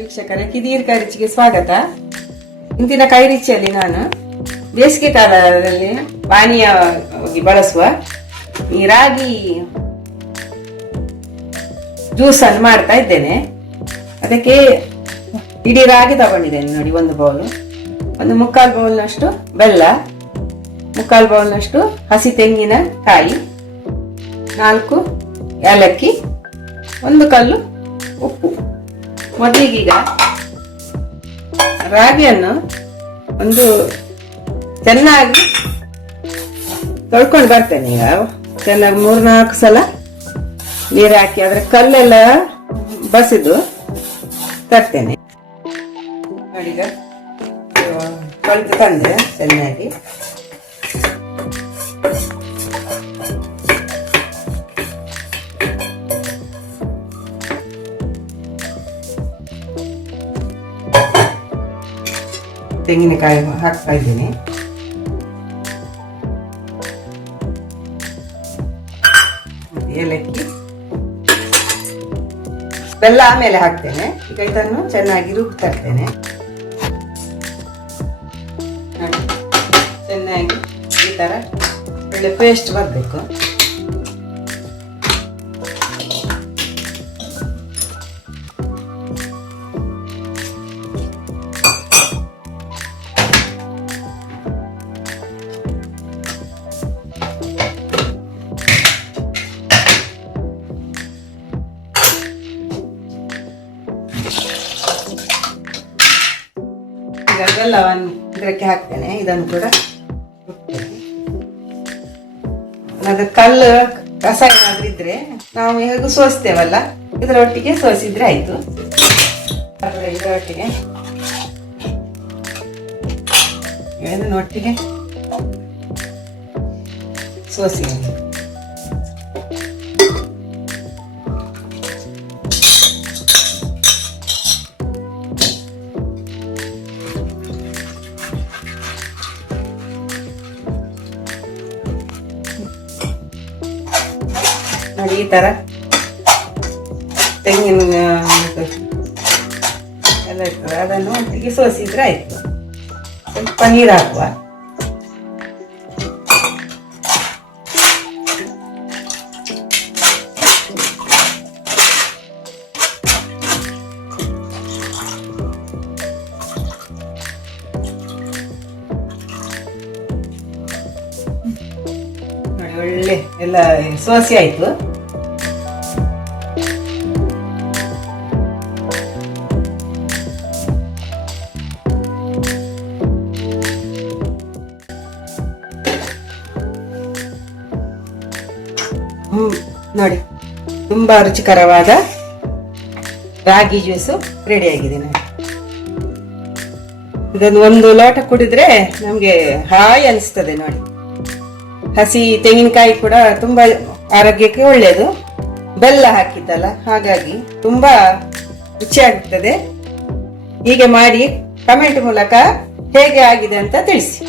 ವೀಕ್ಷಕರೇ, ಕಿದೀರ್ ಕೈ ರುಚಿಗೆ ಸ್ವಾಗತ. ಇಂದಿನ ಕೈ ರುಚಿಯಲ್ಲಿ ನಾನು ಬೇಸಿಗೆ ಕಾಲದಲ್ಲಿ ಪಾನೀಯವಾಗಿ ಬಳಸುವ ಈ ರಾಗಿ ಜ್ಯೂಸ್ ಅನ್ನು ಮಾಡ್ತಾ ಇದ್ದೇನೆ. ಅದಕ್ಕೆ ಇಡೀ ರಾಗಿ ತಗೊಂಡಿದ್ದೇನೆ ನೋಡಿ, ಒಂದು ಬೌಲ್, ಒಂದು ಮುಕ್ಕಾಲು ಬೌಲ್ನಷ್ಟು ಬೆಲ್ಲ, ಮುಕ್ಕಾಲು ಬೌಲ್ನಷ್ಟು ಹಸಿ ತೆಂಗಿನ ಕಾಯಿ, 4 ಏಲಕ್ಕಿ, 1 ಕಲ್ಲು ಉಪ್ಪು. ಮೊದಲಿಗೀಗ ರಾಗಿಯನ್ನು ಒಂದು ಚೆನ್ನಾಗಿ ತೊಳ್ಕೊಂಡು ಬರ್ತೇನೆ. ಈಗ ಚೆನ್ನಾಗಿ 3-4 ಸಲ ನೀರು ಹಾಕಿ ಅದರ ಕಲ್ಲೆಲ್ಲ ಬಸಿದು ತರ್ತೇನೆ. ನೋಡಿ, ಈಗ ತೊಳೆದು ತಂದೆ ಚೆನ್ನಾಗಿ. ತೆಂಗಿನಕಾಯಿ ಹಾಕ್ತಾ ಇದ್ದೀನಿ. ಏಲಕ್ಕಿ, ಬೆಲ್ಲ ಆಮೇಲೆ ಹಾಕ್ತೇನೆ. ಈಗ ಇದನ್ನು ಚೆನ್ನಾಗಿ ರುಬ್ಬಿ ತರ್ತೇನೆ. ಚೆನ್ನಾಗಿ ಈ ತರ ಒಳ್ಳೆ ಪೇಸ್ಟ್ ಬರಬೇಕು. ಬೆಲ್ಲವನ್ನು ಇದಕ್ಕೆ ಹಾಕ್ತೇನೆ. ಇದನ್ನು ಕೂಡ ಅದು ಕಲ್ಲು ಕಸ ಏನಾದ್ರೂ ಇದ್ರೆ ನಾವು ಹೇಗೂ ಸೋಸ್ತೇವಲ್ಲ, ಇದರೊಟ್ಟಿಗೆ ಸೋಸಿದ್ರೆ ಆಯ್ತು. ಇದರೊಟ್ಟಿಗೆ ಇದನ್ನೊಟ್ಟಿಗೆ ಸೋಸಿ. ನೋಡಿ, ಈ ತರ ತೆಂಗಿನ ಎಲ್ಲ ಇರ್ತದೆ, ಅದನ್ನು ಒಟ್ಟಿಗೆ ಸೋಸಿದ್ರೆ ಆಯ್ತು. ಸ್ವಲ್ಪ ನೀರು ಹಾಕುವ. ನೋಡಿ, ಒಳ್ಳೆ ಎಲ್ಲ ಸೋಸಿ ಆಯ್ತು. ನೋಡಿ, ತುಂಬಾ ರುಚಿಕರವಾದ ರಾಗಿ ಜ್ಯೂಸು ರೆಡಿ ಆಗಿದೆ. ನೋಡಿ, ಇದನ್ನು 1 ಲೋಟ ಕುಡಿದ್ರೆ ನಮ್ಗೆ ಹಾಯ್ ಅನಿಸ್ತದೆ. ನೋಡಿ, ಹಸಿ ತೆಂಗಿನಕಾಯಿ ಕೂಡ ತುಂಬಾ ಆರೋಗ್ಯಕ್ಕೆ ಒಳ್ಳೆಯದು, ಬೆಲ್ಲ ಹಾಕಿದ್ದಲ್ಲ, ಹಾಗಾಗಿ ತುಂಬಾ ರುಚಿಯಾಗುತ್ತದೆ. ಹೀಗೆ ಮಾಡಿ ಕಮೆಂಟ್ ಮೂಲಕ ಹೇಗೆ ಆಗಿದೆ ಅಂತ ತಿಳಿಸಿ.